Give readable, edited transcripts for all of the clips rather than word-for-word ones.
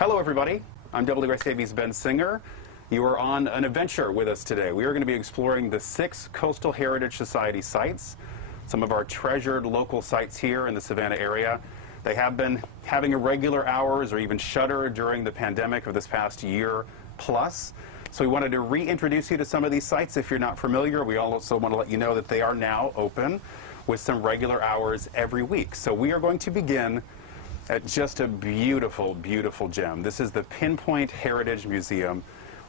Hello everybody, I'm WSAV's Ben Singer. You are on an adventure with us today. We are going to be exploring the 6 Coastal Heritage Society sites, some of our treasured local sites here in the Savannah area. They have been having irregular hours or even shuttered during the pandemic of this past year plus. So we wanted to reintroduce you to some of these sites if you're not familiar. We also want to let you know that they are now open with some regular hours every week. So we are going to begin at just a beautiful, beautiful gem. This is the Pinpoint Heritage Museum.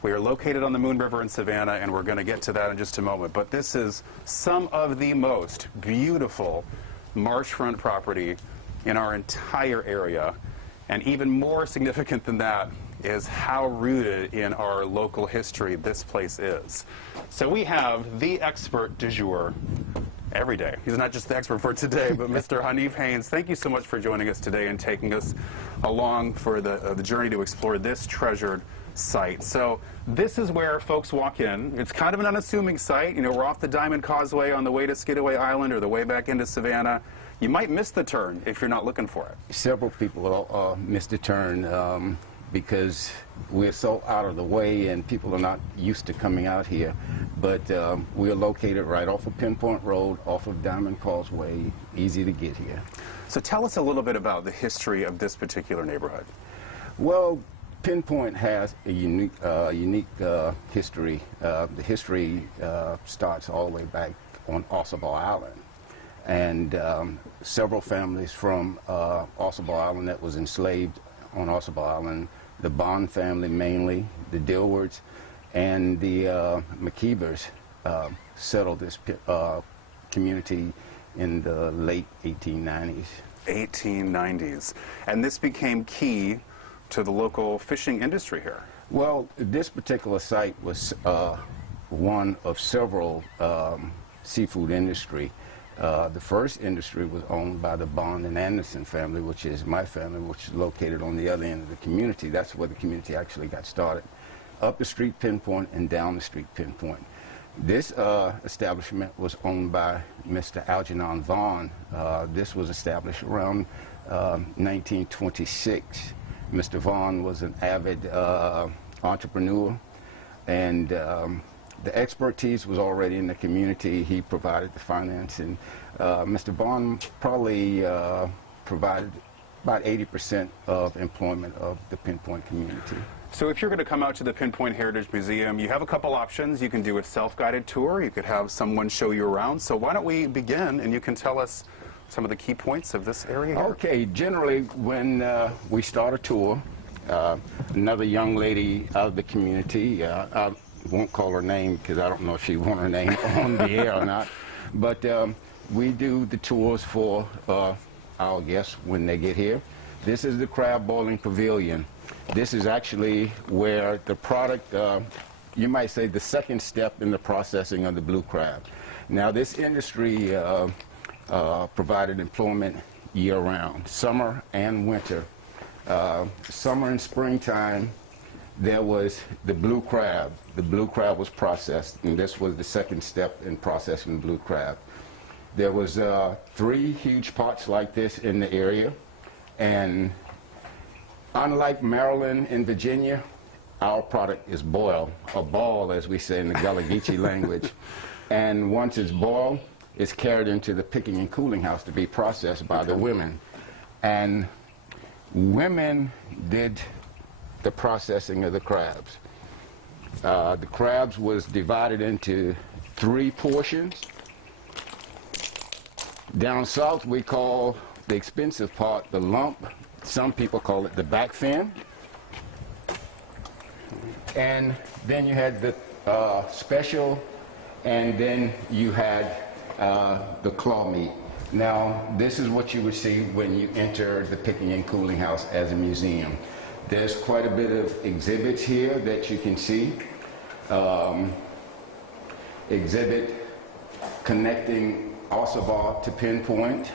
We are located on the Moon River in Savannah, and we're going to get to that in just a moment. But this is some of the most beautiful marshfront property in our entire area. And even more significant than that is how rooted in our local history this place is. So we have the expert du jour every day. He's not just the expert for today, but Mr. Hanif Haynes, thank you so much for joining us today and taking us along for the journey to explore this treasured site. So this is where folks walk in. It's kind of an unassuming site. You know, we're off the Diamond Causeway on the way to Skidaway Island or the way back into Savannah. You might miss the turn if you're not looking for it. Several people miss the turn because we're so out of the way and people are not used to coming out here. But we are located right off of Pinpoint Road, off of Diamond Causeway, easy to get here. So tell us a little bit about the history of this particular neighborhood. Well, Pinpoint has a unique history. The history starts all the way back on Oyster Island. And several families from Oyster Island that was enslaved on Oyster Island, the Bond family mainly, the Dilwards, and the McKeevers settled this community in the late 1890s. 1890s. And this became key to the local fishing industry here. Well, this particular site was one of several seafood industry. The first industry was owned by the Bond and Anderson family, which is my family, which is located on the other end of the community. That's where the community actually got started. Up the street Pinpoint and down the street Pinpoint. This establishment was owned by Mr. Algernon Vaughn. This was established around 1926. Mr. Vaughn was an avid entrepreneur, and the expertise was already in the community. He provided the financing. Mr. Vaughn probably provided about 80% of employment of the Pinpoint community. So if you're going to come out to the Pinpoint Heritage Museum, you have a couple options. You can do a self-guided tour. You could have someone show you around. So why don't we begin, and you can tell us some of the key points of this area here. Okay, generally when we start a tour, another young lady out of the community, I won't call her name because I don't know if she wants her name on the air or not, but we do the tours for our guests when they get here. This is the Crab Boiling Pavilion. This is actually where the product, you might say the second step in the processing of the blue crab. Now this industry provided employment year-round, summer and winter. Summer and springtime, there was the blue crab. The blue crab was processed, and this was the second step in processing blue crab. There was 3 huge pots like this in the area, and unlike Maryland and Virginia, our product is boiled, or ball as we say in the Gullah Geechee language. And once it's boiled, it's carried into the picking and cooling house to be processed by the women. And women did the processing of the crabs. The crabs was divided into 3 portions. Down south we call the expensive part the lump. Some people call it the back fin. And then you had the special, and then you had the claw meat. Now, this is what you would see when you enter the picking and cooling house as a museum. There's quite a bit of exhibits here that you can see. Exhibit connecting Ossabaw to Pinpoint.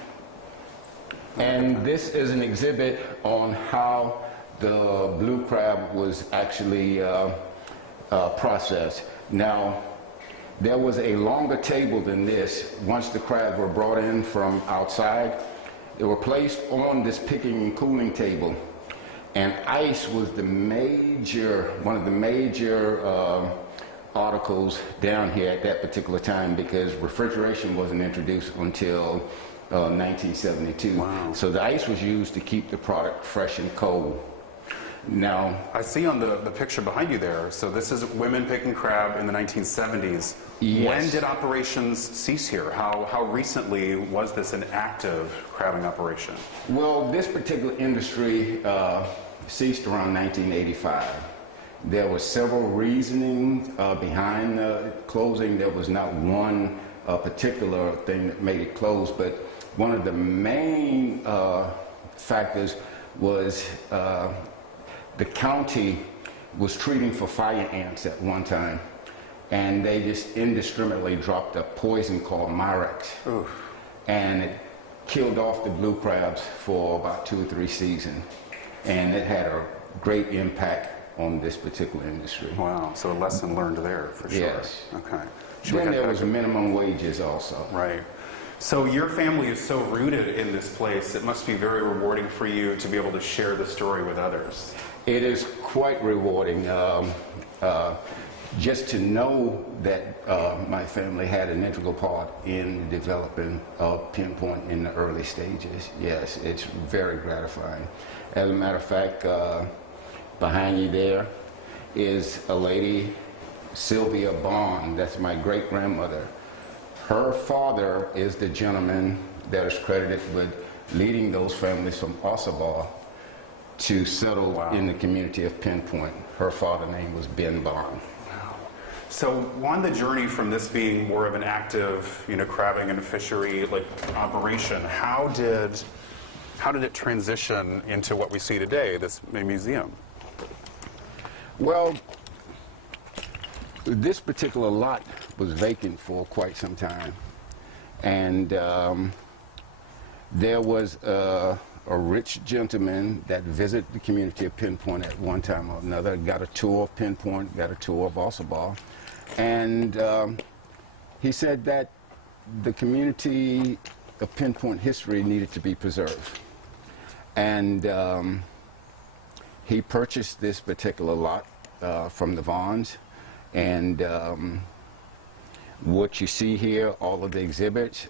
And this is an exhibit on how the blue crab was actually processed. Now, there was a longer table than this. Once the crabs were brought in from outside, they were placed on this picking and cooling table. And ice was one of the major articles down here at that particular time, because refrigeration wasn't introduced until 1972. Wow. So the ice was used to keep the product fresh and cold. Now, I see on the picture behind you there, so this is women picking crab in the 1970s. Yes. When did operations cease here? How recently was this an active crabbing operation? well, this particular industry ceased around 1985. There were several reasonings behind the closing. There was not one particular thing that made it close, but one of the main factors was the county was treating for fire ants at one time, and they just indiscriminately dropped a poison called Myrex. Oof. And it killed off the blue crabs for about 2 or 3 seasons, and it had a great impact on this particular industry. Wow, so a lesson learned there for sure. Yes. Okay. Then there was minimum wages also. Right. So your family is so rooted in this place, it must be very rewarding for you to be able to share the story with others. It is quite rewarding just to know that my family had an integral part in developing Pinpoint in the early stages. Yes, it's very gratifying. As a matter of fact, behind you there is a lady, Sylvia Bond. That's my great-grandmother. Her father is the gentleman that is credited with leading those families from Ossabaw to settle Wow. in the community of Pinpoint. Her father's name was Ben Bond. Wow. So on the journey from this being more of an active, crabbing and fishery operation, how did it transition into what we see today, this museum? Well, this particular lot was vacant for quite some time, and there was a rich gentleman that visited the community of Pinpoint at one time or another, got a tour of Pinpoint, got a tour of Ossabaw, and he said that the community of Pinpoint history needed to be preserved. And he purchased this particular lot from the Vaughns, and what you see here, all of the exhibits,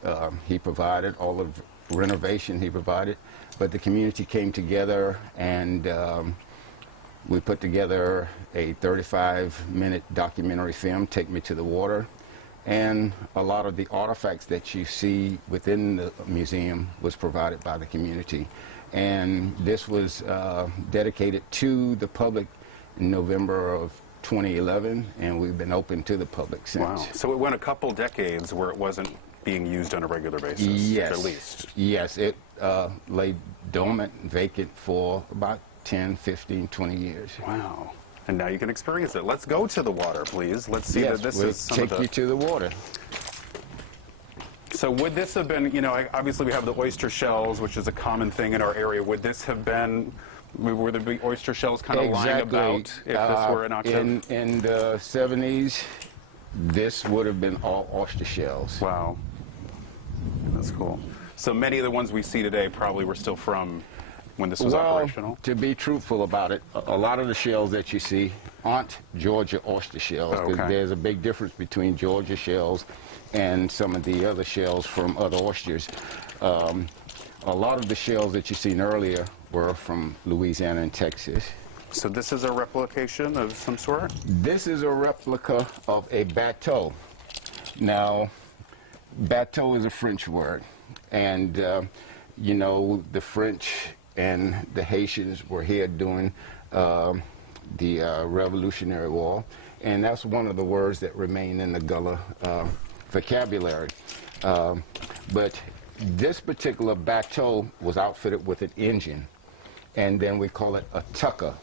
he provided, all of renovation he provided, but the community came together, and we put together a 35-minute documentary film, Take Me to the Water, and a lot of the artifacts that you see within the museum was provided by the community. And this was dedicated to the public in November of 2011, and we've been open to the public since. Wow. So it went a couple decades where it wasn't being used on a regular basis, yes, at least. Yes, it lay dormant, vacant for about 10, 15, 20 years. Wow. And now you can experience it. Let's go to the water, please. Let's see Yes, that this we'll is some take of the... you to the water. So would this have been, obviously we have the oyster shells, which is a common thing in our area. Would this have been, were there be oyster shells kind of lying about if this were an octave? In the 70s, this would have been all oyster shells. Wow. That's cool. So many of the ones we see today probably were still from when this was operational? To be truthful about it, a lot of the shells that you see aren't Georgia oyster shells. Oh, okay. There's a big difference between Georgia shells and some of the other shells from other oysters. A lot of the shells that you've seen earlier were from Louisiana and Texas. So this is a replication of some sort? This is a replica of a bateau. Now, bateau is a French word, and the French and the Haitians were here during the Revolutionary War, and that's one of the words that remain in the Gullah vocabulary. But this particular bateau was outfitted with an engine, and then we call it a tucker.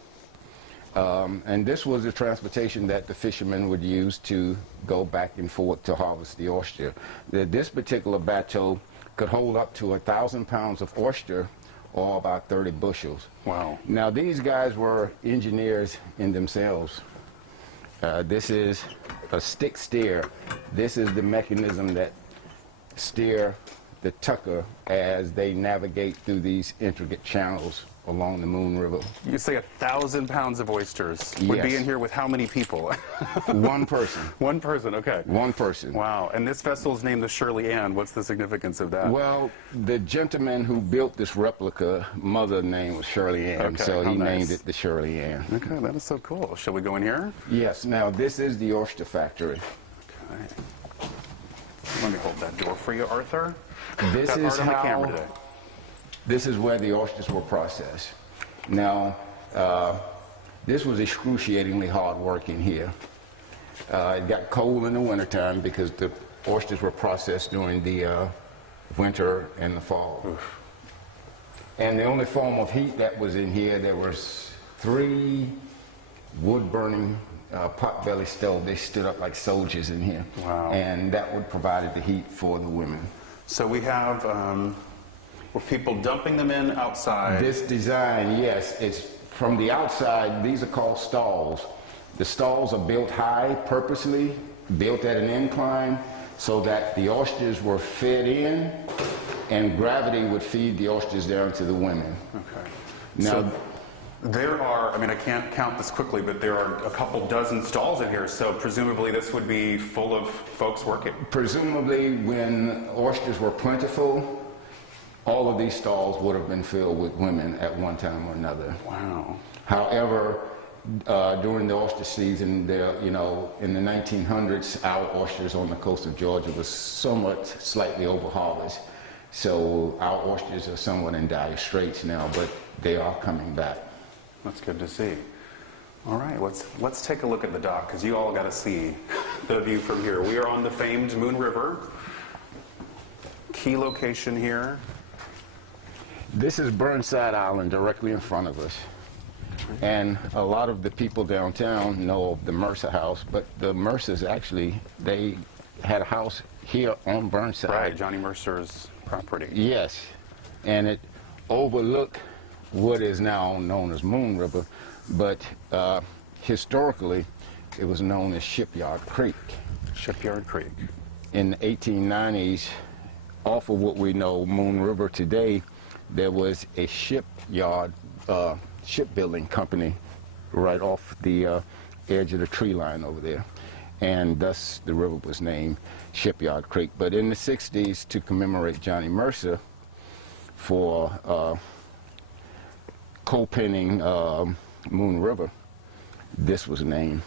And this was the transportation that the fishermen would use to go back and forth to harvest the oyster. This particular bateau could hold up to 1,000 pounds of oyster, or about 30 bushels. Wow. Now, these guys were engineers in themselves. This is a stick steer. This is the mechanism that steer the tucker as they navigate through these intricate channels along the Moon River. You say 1,000 pounds of oysters would be Yes. in here with how many people? One person. One person, okay. One person. Wow, and this vessel's named the Shirley Ann. What's the significance of that? Well, the gentleman who built this replica, mother name was Shirley Ann, Okay, so how he nice. named it the Shirley Ann. Okay, that is so cool. Shall we go in here? Yes, now this is the Oyster Factory. Okay. Let me hold that door for you, Arthur. This Got is Art on the camera how, today. this is where the oysters were processed. Now, this was excruciatingly hard work in here. It got cold in the wintertime because the oysters were processed during the winter and the fall. Oof. And the only form of heat that was in here, there was 3 wood-burning pot-belly stoves. They stood up like soldiers in here. Wow. And that would provide the heat for the women. So we have were people dumping them in outside. This design, yes, it's from the outside. These are called stalls. The stalls are built high, purposely built at an incline, so that the oysters were fed in, and gravity would feed the oysters down to the women. Okay. Now, So there are, I mean, I can't count this quickly, but there are a couple dozen stalls in here, so presumably this would be full of folks working. presumably, when oysters were plentiful, all of these stalls would have been filled with women at one time or another. Wow. However, during the oyster season, in the 1900s, our oysters on the coast of Georgia was somewhat slightly overharvested. So our oysters are somewhat in dire straits now, but they are coming back. That's good to see. All right, let's take a look at the dock, because you all got to see the view from here. We are on the famed Moon River. Key location here. This is Burnside Island directly in front of us. And a lot of the people downtown know of the Mercer House, but the Mercers actually, they had a house here on Burnside. Right, Johnny Mercer's property. Yes, and it overlooked what is now known as Moon River, but historically it was known as Shipyard Creek. Shipyard Creek. In the 1890s, off of what we know Moon River today, there was a shipyard, shipbuilding company right off the edge of the tree line over there, and thus the river was named Shipyard Creek. But in the 60s, to commemorate Johnny Mercer for co-penning Moon River, this was named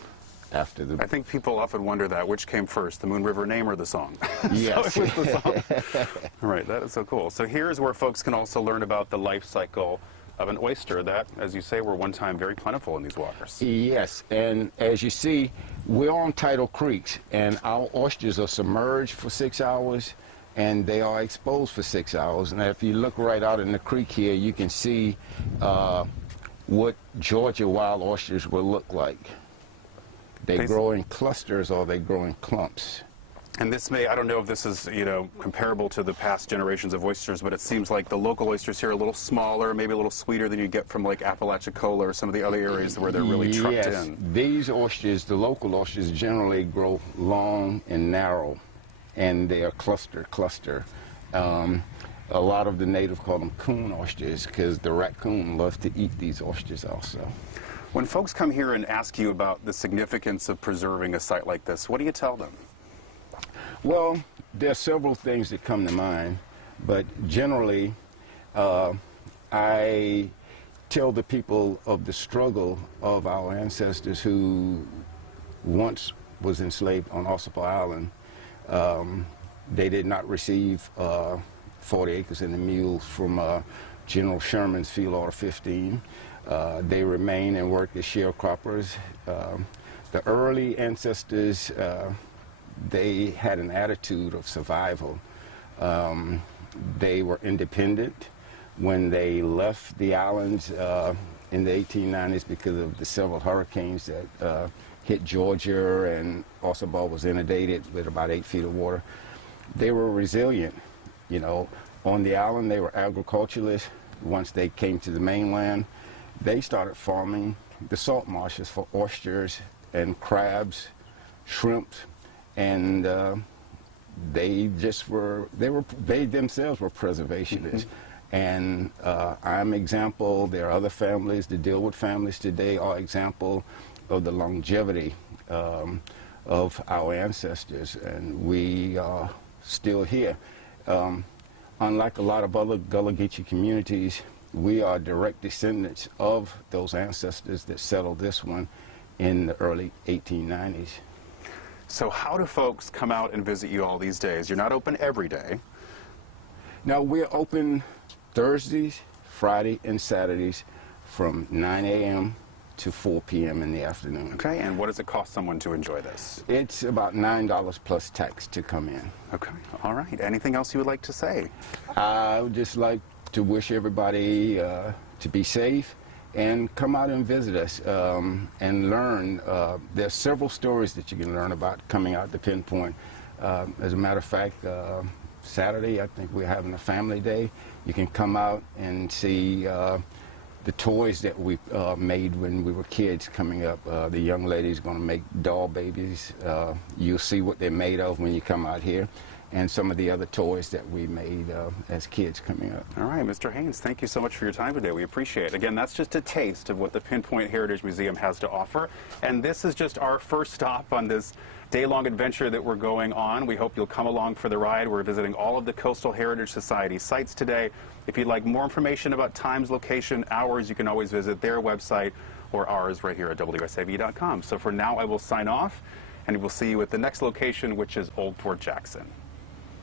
after the... I think people often wonder that, which came first, the Moon River name or the song? Yes. So it was the song. All right, that is so cool. So here's where folks can also learn about the life cycle of an oyster that, as you say, were one time very plentiful in these waters. Yes, and as you see, we're on tidal creeks, and our oysters are submerged for 6 hours, and they are exposed for 6 hours. And if you look right out in the creek here, you can see what Georgia wild oysters will look like. They grow in clusters or they grow in clumps. And this may, I don't know if this is, comparable to the past generations of oysters, but it seems like the local oysters here are a little smaller, maybe a little sweeter than you get from like Apalachicola or some of the other areas where they're really trucked in. These oysters, the local oysters, generally grow long and narrow, and they are cluster. A lot of the natives call them coon oysters because the raccoon loves to eat these oysters also. When folks come here and ask you about the significance of preserving a site like this, what do you tell them? Well, there are several things that come to mind, but generally, I tell the people of the struggle of our ancestors who once was enslaved on Oyster Island. They did not receive 40 acres and a mule from General Sherman's Field Order 15. They remain and work as sharecroppers. The early ancestors, they had an attitude of survival. They were independent. When they left the islands in the 1890s because of the several hurricanes that hit Georgia, and Oyster was inundated with about 8 feet of water, they were resilient. On the island they were agriculturalists. Once they came to the mainland, they started farming the salt marshes for oysters and crabs, shrimp, and they themselves were preservationists. And I'm example. There are other families that deal with families today are example of the longevity of our ancestors, and we are still here. Unlike a lot of other Gullah Geechee communities, we are direct descendants of those ancestors that settled this one in the early 1890s. So how do folks come out and visit you all these days? You're not open every day. Now, we're open Thursdays, Friday, and Saturdays from 9 a.m. to 4 p.m. in the afternoon. Okay, and what does it cost someone to enjoy this? It's about $9 plus tax to come in. Okay, all right. Anything else you would like to say? I would just like to wish everybody to be safe and come out and visit us and learn. There's several stories that you can learn about coming out to Pinpoint. As a matter of fact, Saturday, I think we're having a family day. You can come out and see the toys that we made when we were kids coming up. The young lady's going to make doll babies. You'll see what they're made of when you come out here, and some of the other toys that we made as kids coming up. All right, Mr. Haynes, thank you so much for your time today. We appreciate it. Again, that's just a taste of what the Pinpoint Heritage Museum has to offer, and this is just our first stop on this day-long adventure that we're going on. We hope you'll come along for the ride. We're visiting all of the Coastal Heritage Society sites today. If you'd like more information about times, location, hours, you can always visit their website or ours right here at WSAV.com. So for now, I will sign off, and we'll see you at the next location, which is Old Fort Jackson.